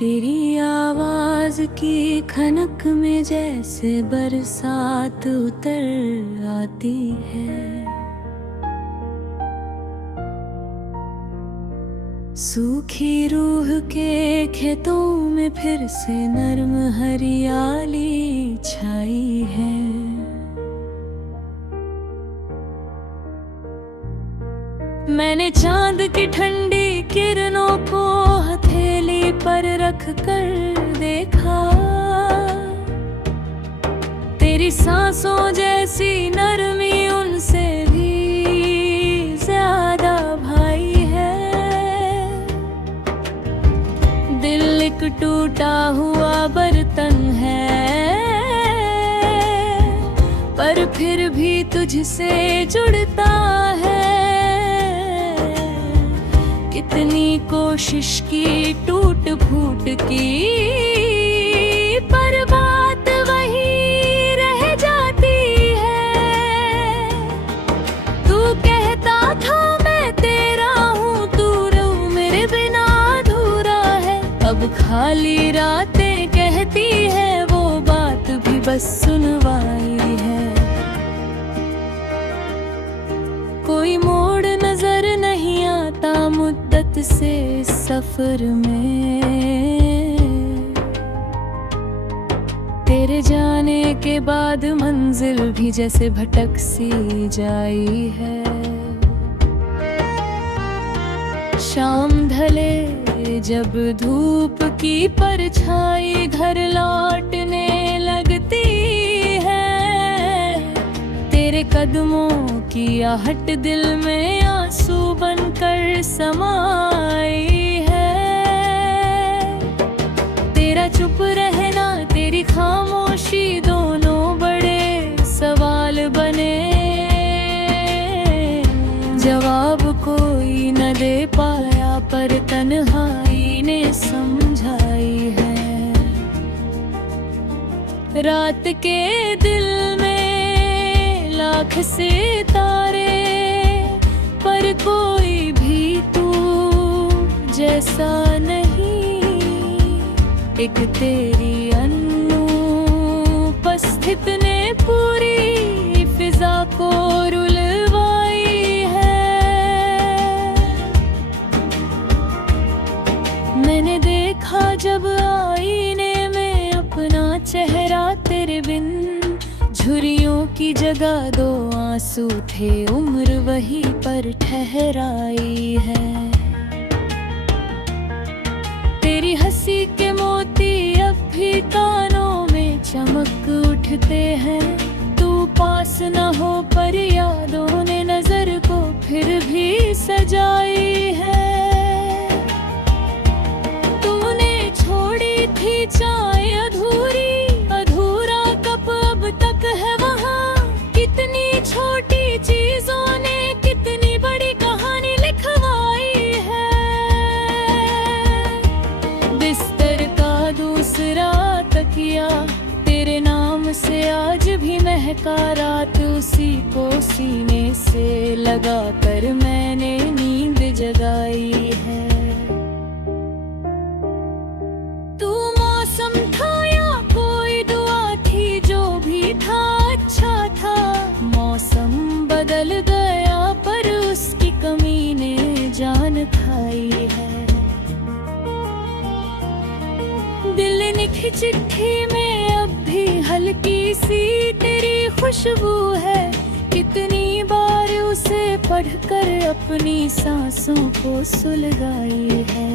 तेरी आवाज की खनक में जैसे बरसात उतर आती है। सूखी रूह के खेतों में फिर से नर्म हरियाली छाई है। मैंने चांद की ठंडी किरणों को हथेली पर रख कर देखा। तेरी सांसों जैसी नरमी उनसे भी ज्यादा भाई है। दिल एक टूटा हुआ बर्तन है, पर फिर भी तुझसे जुड़ता है। कितनी कोशिश की टूट फूट की, पर बात वही रह जाती है। तू कहता था मैं तेरा हूँ, तू रो मेरे बिना अधूरा है। अब खाली रातें कहती है वो बात भी बस सुनवाई है। कोई मोड़ नजर नहीं आता मुद्दत से इस सफर में। तेरे जाने के बाद मंजिल भी जैसे भटक सी जाई है। शाम ढले जब धूप की परछाई घर लौटने लगती है। तेरे कदमों की आहट दिल में आंसू बनकर समाई है। तेरा चुप रहना तेरी खामोशी दोनों बड़े सवाल बने। जवाब कोई न दे पाया पर तन्हाई ने समझाई है। रात के दिल में लाख सितारे, पर कोई भी तू जैसा नहीं। एक तेरी अनुपस्थित ने पूरी फिजा को रुलवाई है। मैंने देखा जब आईने में अपना चेहरा तेरे बिन। झुर्रियों की जगह दो आंसू थे, उम्र वहीं पर ठहराई है। तेरी हंसी के मोती अब भी कानों में चमक उठते हैं। तू पास न हो पर यादों ने नजर को फिर भी सजाई है। तूने छोड़ी थी चाय अधूरी, अधूरा कप अब तक है वहाँ। कितनी छोटी चीजों ने कितनी बड़ी कहानी लिखवाई है। बिस्तर का दूसरा तकिया तेरे नाम से आज भी महका। रात उसी को सीने से लगा कर मैंने नींद जगाई है। तू मौसम था या कोई दुआ थी, जो भी था अच्छा था। मौसम बदल गया पर उसकी कमी ने जान खाई है। दिल लिखी चिट्ठी में अब भी हल्की सी तेरी खुशबू है। कितनी बार उसे पढ़कर अपनी सांसों को सुलगाई है।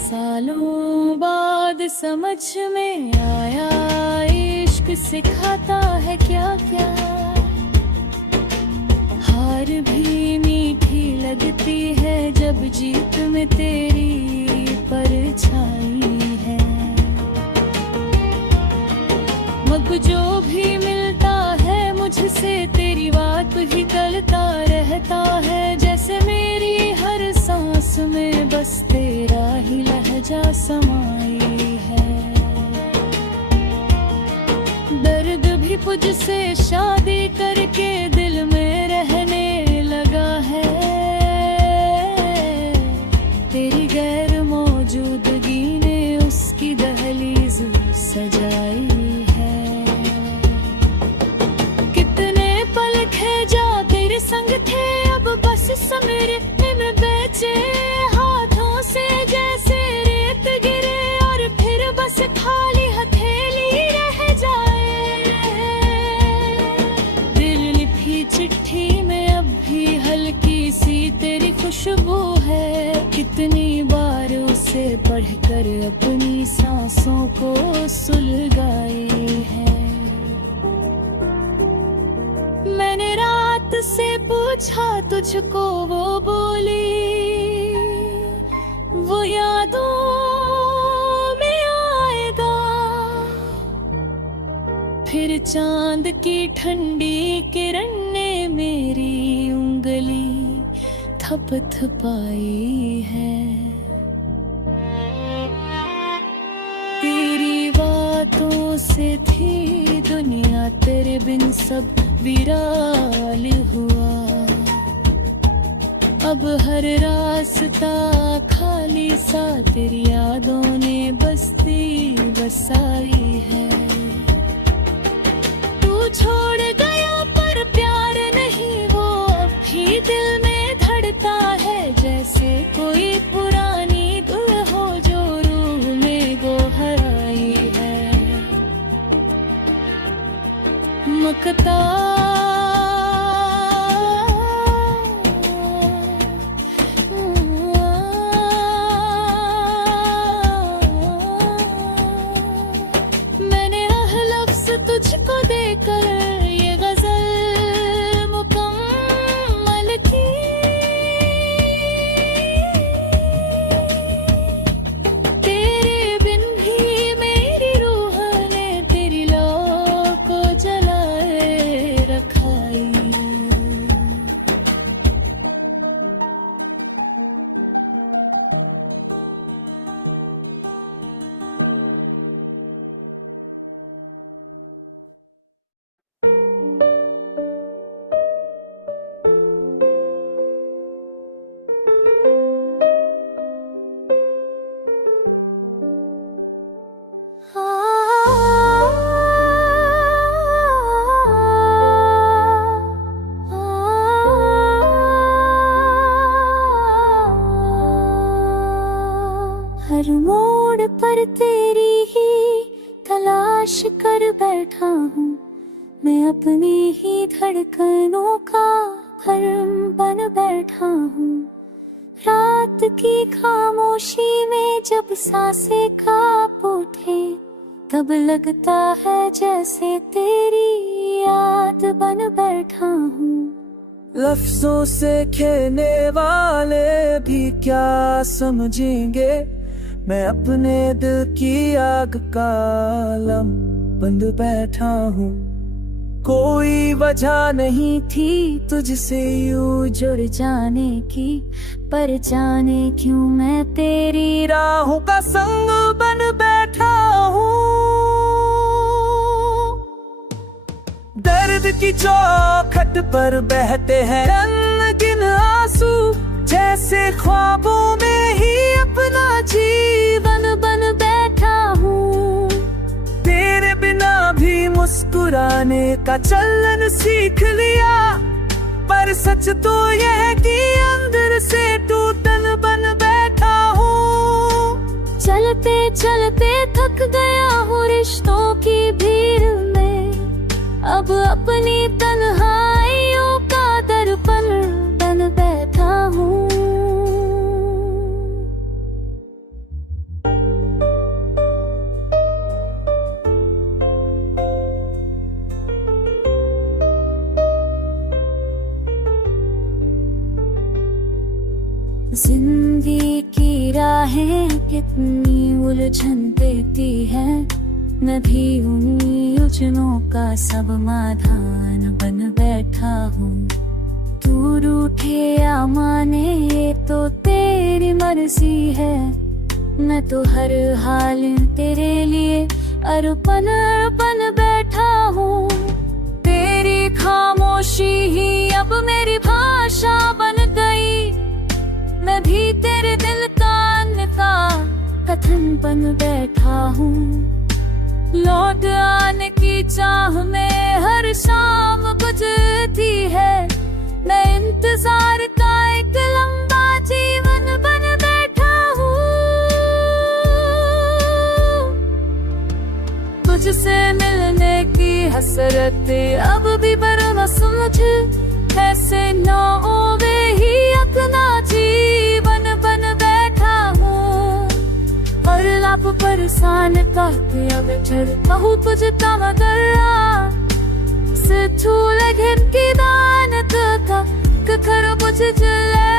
सालों बाद समझ में आया इश्क सिखाता है क्या क्या। हार भी मीठी लगती है जब जीत में तेरी परछाई है। अब जो भी मिलता है मुझसे तेरी बात ही करता रहता है। जैसे मेरी हर सांस में बस तेरा ही लहजा समाई है। दर्द भी मुझसे शादी करके दिल में रहने लगा है। तेरी खुशबू है। कितनी बार उसे पढ़कर अपनी सांसों को सुलगाई है। मैंने रात से पूछा तुझको, वो बोली वो यादों में आएगा। फिर चांद की ठंडी किरण ने मेरी उंगली थपथपाई है। तेरी बातों से थी दुनिया, तेरे बिन सब विराल हुआ। अब हर रास्ता खाली सा तेरी यादों ने बस्ती बसाई है। तू छोड़ गया पर प्यार नहीं, वो अब भी दिल में धड़ता है। जैसे कोई पुरानी धुन हो जो रूह में गोहराई है। मकता मैंने लफ्ज़ तुझको देकर ये गजल मुकम्मल की। तेरे बिन भी मेरी रूह ने तेरी लौ को जलाए रखाई। हर मोड़ पर तेरी ही तलाश कर बैठा हूँ। मैं अपनी ही धड़कनों का भरम बन बैठा हूँ। रात की खामोशी में जब सांसें कांप उठे, तब लगता है जैसे तेरी याद बन बैठा हूँ। लफ्जों से खेलने वाले भी क्या समझेंगे, मैं अपने दिल की आग का आलम बंद बैठा हूँ। कोई वजह नहीं थी तुझसे यूं जुड़ जाने की, पर जाने क्यों मैं तेरी राहों का संग बन बैठा हूँ। दर्द की चौखट पर बहते हैं रंगीन आंसू, जैसे ख्वाबों में ही अपना जीवन बन बैठा हूँ। तेरे बिना भी मुस्कुराने का चलन सीख लिया, पर सच तो यह कि अंदर से टूटन बन बैठा हूँ। चलते चलते थक गया हूँ रिश्तों की भीड़ में, अब अपनी तन्हाइयों का दर्पण बन बैठा हूँ। जिंदगी की राहें कितनी उलझन देती है, मैं भी उन्हीं उलझनों का सब समाधान बन बैठा हूँ। तू रूठे या माने ये तो तेरी मर्जी है, मैं तो हर हाल तेरे लिए अर्पण बन बैठा हूँ। तेरी खामोशी ही अब मेरी भाषा बन गई, मैं भी तेरे दिल का कथन बन बैठा हूँ। लौट आने की चाह में हर शाम गुजरती है, मैं इंतजार का एक लंबा जीवन बन बैठा हूँ। तुझसे मिलने की हसरत अब भी बरमस मुझे, ऐसे ना ओवे ही बरसान का अब चढ़ता हूँ तुझे तमगरा से छूले घिन की दान का कखर मुझे जले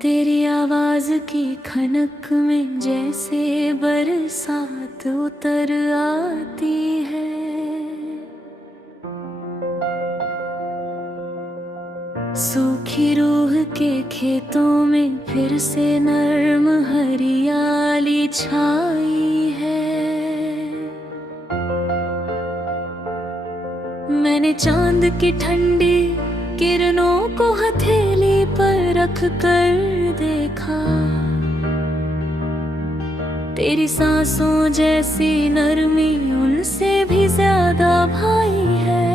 तेरी आवाज की खनक में जैसे बरसात उतर आती है। सूखी रूह के खेतों में फिर से नर्म हरियाली छाई है। मैंने चांद की ठंडी किरणों को हथेली पर रख कर देखा। तेरी सांसों जैसी नरमी उनसे भी ज्यादा भाई है।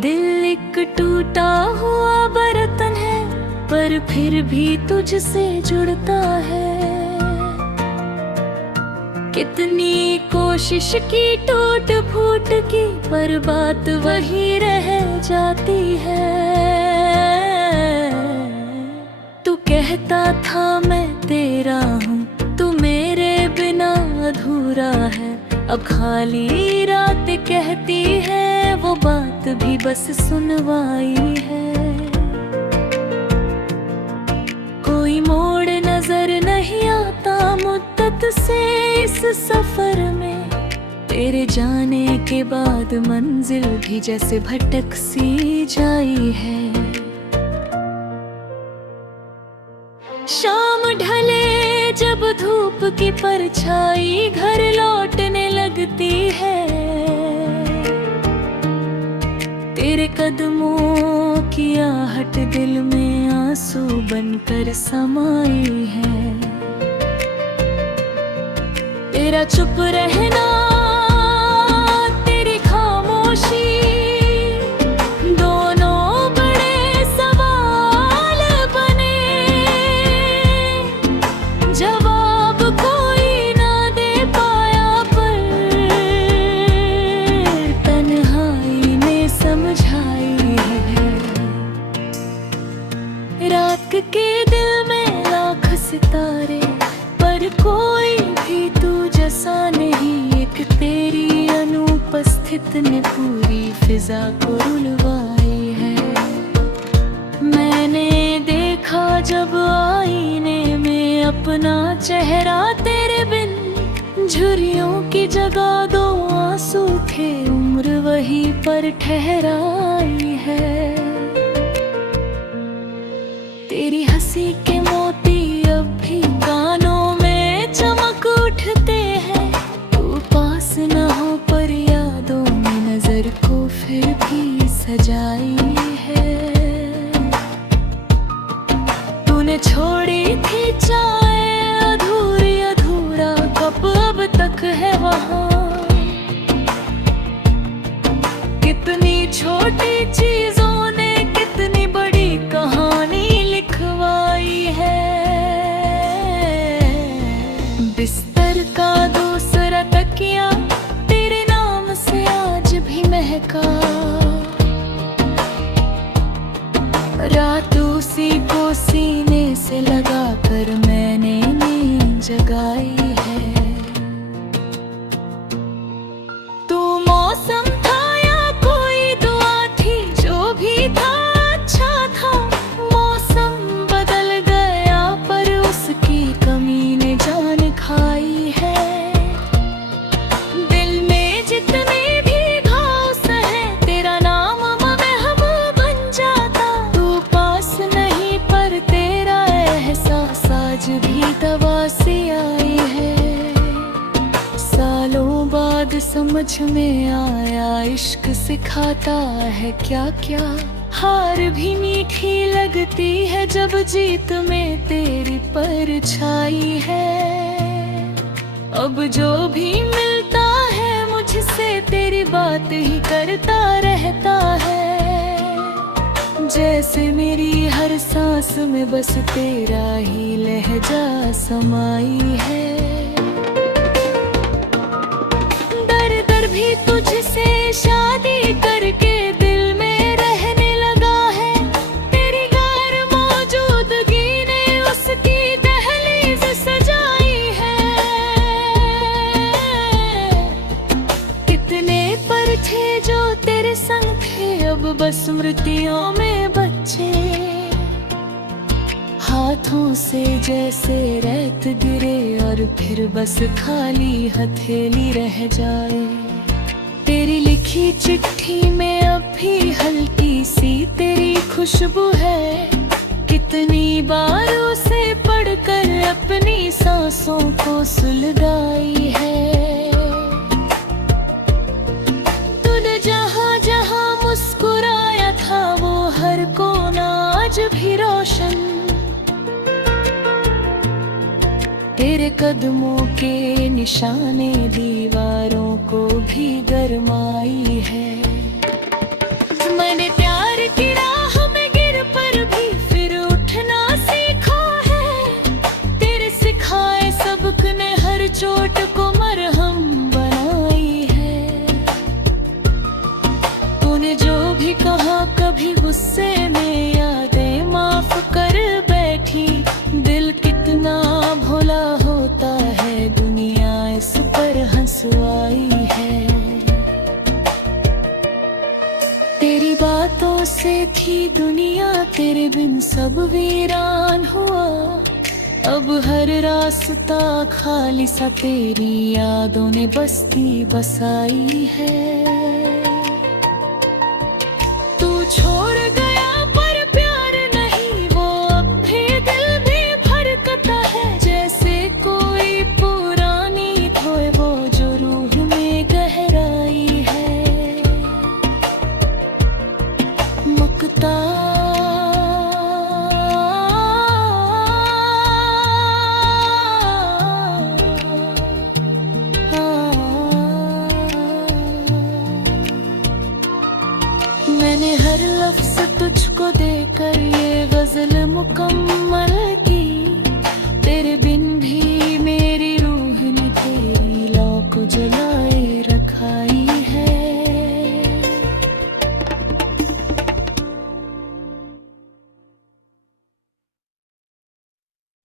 दिल एक टूटा हुआ बर्तन है पर फिर भी तुझसे जुड़ता है। कितनी कोशिश की टूट फूट की पर बात वही रह जाती है। तू कहता था मैं तेरा हूँ, तू मेरे बिना अधूरा है। अब खाली रात कहती है वो बात भी बस सुनवाई है। कोई मोड़ नजर नहीं आता मुद्दत से इस सफर में। तेरे जाने के बाद मंजिल भी जैसे भटक सी जाई है। शाम ढले जब धूप की परछाई घर लौटने लगती है। तेरे कदमों की आहट दिल में आंसू बनकर समाई है। तेरा चुप रहना, तेरी खामोशी, दोनों बड़े सवाल बने। जवाब कोई ना दे पाया पर तन्हाई ने समझाई है। रात के दिल में लाख सितारे पर कोई भी तू जैसा नहीं। एक तेरी अनुपस्थित ने पूरी फिजा को रुलवाई है। मैंने देखा जब आईने में अपना चेहरा तेरे बिन। झुर्रियों की जगह दो आंसू थे, उम्र वहीं पर ठहराई है। तेरी हंसी के मोती अब भी कानों में चमक उठते हैं। तू पास न हो पर यादों में नजर को फिर भी सजाई है। तूने छोड़ी थी चाय अधूरी अधूरा कप अब तक है वहाँ। कितनी छोटी चीजों ने कितनी बड़ी कहानी लिखवाई है। बिस्तर का दूसरा तकिया तेरे नाम से आज भी महका। रात उसी को सीने से लगा कर मैंने नींद जगाई है। तू मौसम था या कोई दुआ थी, जो भी था अच्छा था। मौसम बदल गया पर उसकी कमी ने जान खाई है। दिल में जितने भी घाव सहे तेरा नाम महबूब बन जाता। तू पास नहीं पर तेरा एहसास आज भी दवा सी आई है। सालों बाद समझ में आया इश्क सिखाता है क्या क्या। हार भी मीठी लगती है जब जीत में तेरी परछाई है। अब जो भी मिलता है मुझसे तेरी बात ही करता रहता है। जैसे मेरी हर सांस में बस तेरा ही लहजा समाई है। दर दर भी तुझसे शादी करके दिल में रहने लगा है। तेरी गैर मौजूदगी ने उसकी दहलीज सजाई है। कितने पर थे जो तेरे संग थे अब बस स्मृतियों में बच्चे। हाथों से जैसे रेत गिरे और फिर बस खाली हथेली रह जाए। तेरी लिखी चिट्ठी में अब भी हल्की सी तेरी खुशबू है। कितनी बार उसे पढ़कर अपनी सांसों को सुलगाई है। तूने जहाँ जहाँ मुस्कुराया था वो हर कोना आज भी रोशन। तेरे कदमों के निशाने दीवारों को भी गरमाई है। मैंने प्यार की राह में गिर पर भी फिर उठना सीखा है। तेरे सिखाए सबक ने हर चोट को मरहम बनाई है। तूने जो भी कहा कभी गुस्से में यादें माफ कर बैठी। दिल कितना भोला होता है दुनिया इस पर हंस आई है। तेरी बातों से थी दुनिया तेरे बिन सब वीरान हुआ। अब हर रास्ता खाली सा तेरी यादों ने बस्ती बसाई है।